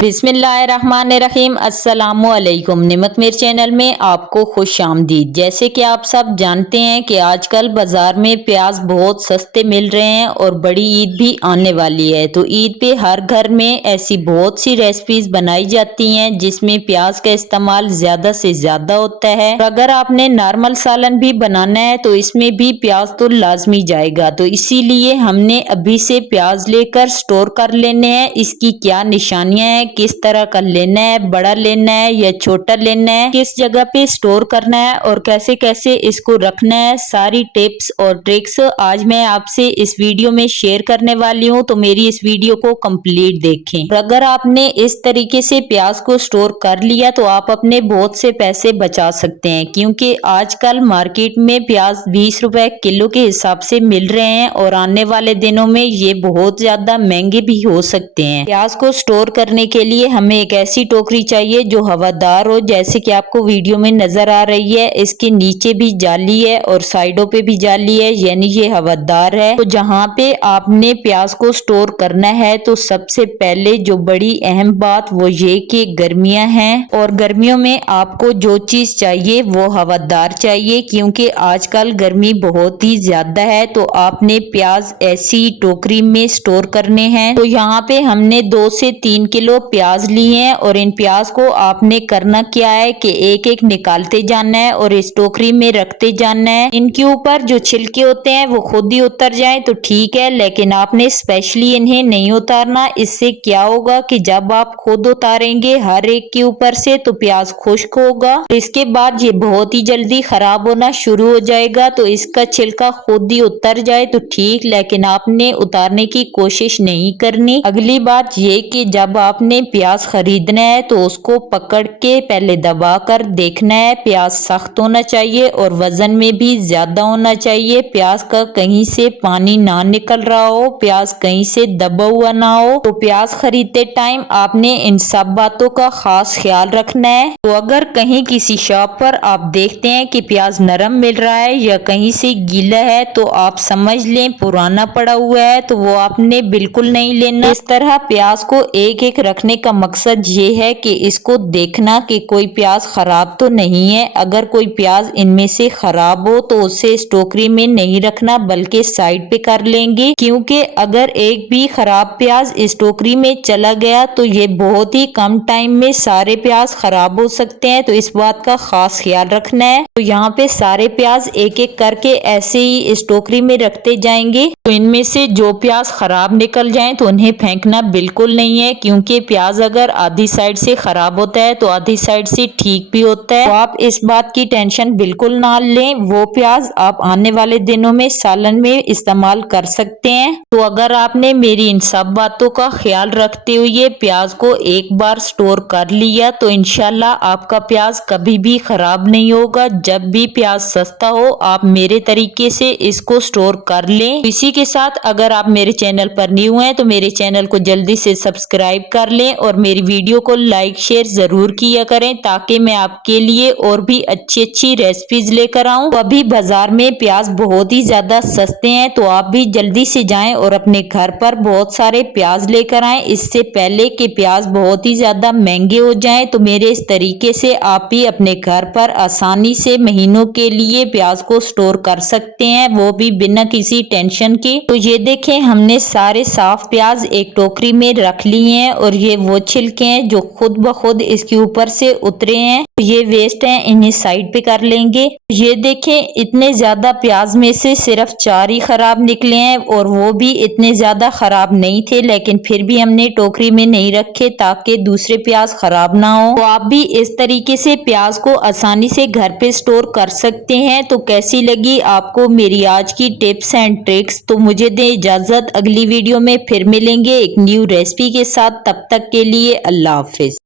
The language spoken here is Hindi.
बिस्मिल्लाहिर्रहमानिर्रहीम। अस्सलामुअलैकुम। निमक मिर्च चैनल में आपको खुश आमदीद। जैसे कि आप सब जानते हैं कि आजकल बाजार में प्याज बहुत सस्ते मिल रहे हैं और बड़ी ईद भी आने वाली है, तो ईद पे हर घर में ऐसी बहुत सी रेसिपीज बनाई जाती हैं जिसमें प्याज का इस्तेमाल ज्यादा से ज्यादा होता है। अगर आपने नॉर्मल सालन भी बनाना है तो इसमें भी प्याज तो लाजमी जाएगा, तो इसीलिए हमने अभी से प्याज लेकर स्टोर कर लेने हैं। इसकी क्या निशानियां हैं, किस तरह का लेना है, बड़ा लेना है या छोटा लेना है, किस जगह पे स्टोर करना है और कैसे कैसे इसको रखना है, सारी टिप्स और ट्रिक्स आज मैं आपसे इस वीडियो में शेयर करने वाली हूँ। तो मेरी इस वीडियो को कंप्लीट देखें। अगर आपने इस तरीके से प्याज को स्टोर कर लिया तो आप अपने बहुत से पैसे बचा सकते हैं, क्योंकि आजकल मार्केट में प्याज 20 रुपए किलो के हिसाब से मिल रहे हैं और आने वाले दिनों में ये बहुत ज्यादा महंगे भी हो सकते हैं। प्याज को स्टोर करने के लिए हमें एक ऐसी टोकरी चाहिए जो हवादार हो, जैसे कि आपको वीडियो में नजर आ रही है। इसके नीचे भी जाली है और साइडों पे भी जाली है, यानी ये हवादार है। तो जहाँ पे आपने प्याज को स्टोर करना है तो सबसे पहले जो बड़ी अहम बात वो ये कि गर्मियां हैं और गर्मियों में आपको जो चीज चाहिए वो हवादार चाहिए, क्योंकि आजकल गर्मी बहुत ही ज्यादा है। तो आपने प्याज ऐसी टोकरी में स्टोर करने हैं। तो यहाँ पे हमने 2 से 3 किलो प्याज लिए हैं और इन प्याज को आपने करना क्या है कि एक एक निकालते जाना है और इस टोकरी में रखते जाना है। इनके ऊपर जो छिलके होते हैं वो खुद ही उतर जाए तो ठीक है, लेकिन आपने स्पेशली इन्हें नहीं उतारना। इससे क्या होगा कि जब आप खुद उतारेंगे हर एक के ऊपर से तो प्याज खुश्क होगा, इसके बाद ये बहुत ही जल्दी खराब होना शुरू हो जाएगा। तो इसका छिलका खुद ही उतर जाए तो ठीक, लेकिन आपने उतारने की कोशिश नहीं करनी। अगली बात ये कि जब आपने प्याज खरीदना है तो उसको पकड़ के पहले दबा कर देखना है। प्याज सख्त होना चाहिए और वजन में भी ज्यादा होना चाहिए। प्याज का कहीं से पानी ना निकल रहा हो, प्याज कहीं से दबा हुआ ना हो। तो प्याज खरीदते टाइम आपने इन सब बातों का खास ख्याल रखना है। तो अगर कहीं किसी शॉप पर आप देखते हैं कि प्याज नरम मिल रहा है या कहीं से गीला है तो आप समझ लें पुराना पड़ा हुआ है, तो वो आपने बिल्कुल नहीं लेना। इस तरह प्याज को एक एक रखने का मकसद ये है कि इसको देखना कि कोई प्याज खराब तो नहीं है। अगर कोई प्याज इनमें से खराब हो तो उसे इस टोकरी में नहीं रखना बल्कि साइड पे कर लेंगे, क्योंकि अगर एक भी खराब प्याज इस टोकरी में चला गया तो ये बहुत ही कम टाइम में सारे प्याज खराब हो सकते हैं। तो इस बात का खास ख्याल रखना है। तो यहाँ पे सारे प्याज एक एक करके ऐसे ही इस टोकरी में रखते जाएंगे। तो इनमें से जो प्याज खराब निकल जाए तो उन्हें फेंकना बिल्कुल नहीं है, क्योंकि प्याज अगर आधी साइड से खराब होता है तो आधी साइड से ठीक भी होता है। तो आप इस बात की टेंशन बिल्कुल ना लें, वो प्याज आप आने वाले दिनों में सालन में इस्तेमाल कर सकते हैं। तो अगर आपने मेरी इन सब बातों का ख्याल रखते हुए प्याज को एक बार स्टोर कर लिया तो इंशाल्लाह आपका प्याज कभी भी खराब नहीं होगा। जब भी प्याज सस्ता हो आप मेरे तरीके से इसको स्टोर कर लें। इसी के साथ अगर आप मेरे चैनल पर न्यू हैं तो मेरे चैनल को जल्दी से सब्सक्राइब कर लें और मेरी वीडियो को लाइक शेयर जरूर किया करें, ताकि मैं आपके लिए और भी अच्छी अच्छी रेसिपीज लेकर आऊं। तो अभी बाजार में प्याज बहुत ही ज्यादा सस्ते हैं, तो आप भी जल्दी से जाएं और अपने घर पर बहुत सारे प्याज लेकर आएं, इससे पहले कि प्याज बहुत ही ज्यादा महंगे हो जाएं। तो मेरे इस तरीके से आप भी अपने घर पर आसानी से महीनों के लिए प्याज को स्टोर कर सकते हैं, वो भी बिना किसी टेंशन के। तो ये देखें हमने सारे साफ प्याज एक टोकरी में रख लिए हैं और ये वो छिलके हैं जो खुद ब खुद इसके ऊपर से उतरे हैं, ये वेस्ट हैं, इन्हें साइड पे कर लेंगे। ये देखें इतने ज्यादा प्याज में से सिर्फ 4 ही खराब निकले हैं और वो भी इतने ज्यादा खराब नहीं थे, लेकिन फिर भी हमने टोकरी में नहीं रखे ताकि दूसरे प्याज खराब ना हो। तो आप भी इस तरीके से प्याज को आसानी से घर पे स्टोर कर सकते हैं। तो कैसी लगी आपको मेरी आज की टिप्स एंड ट्रिक्स? तो मुझे दें इजाजत, अगली वीडियो में फिर मिलेंगे एक न्यू रेसिपी के साथ। तब तक के लिए अल्लाह हाफिज।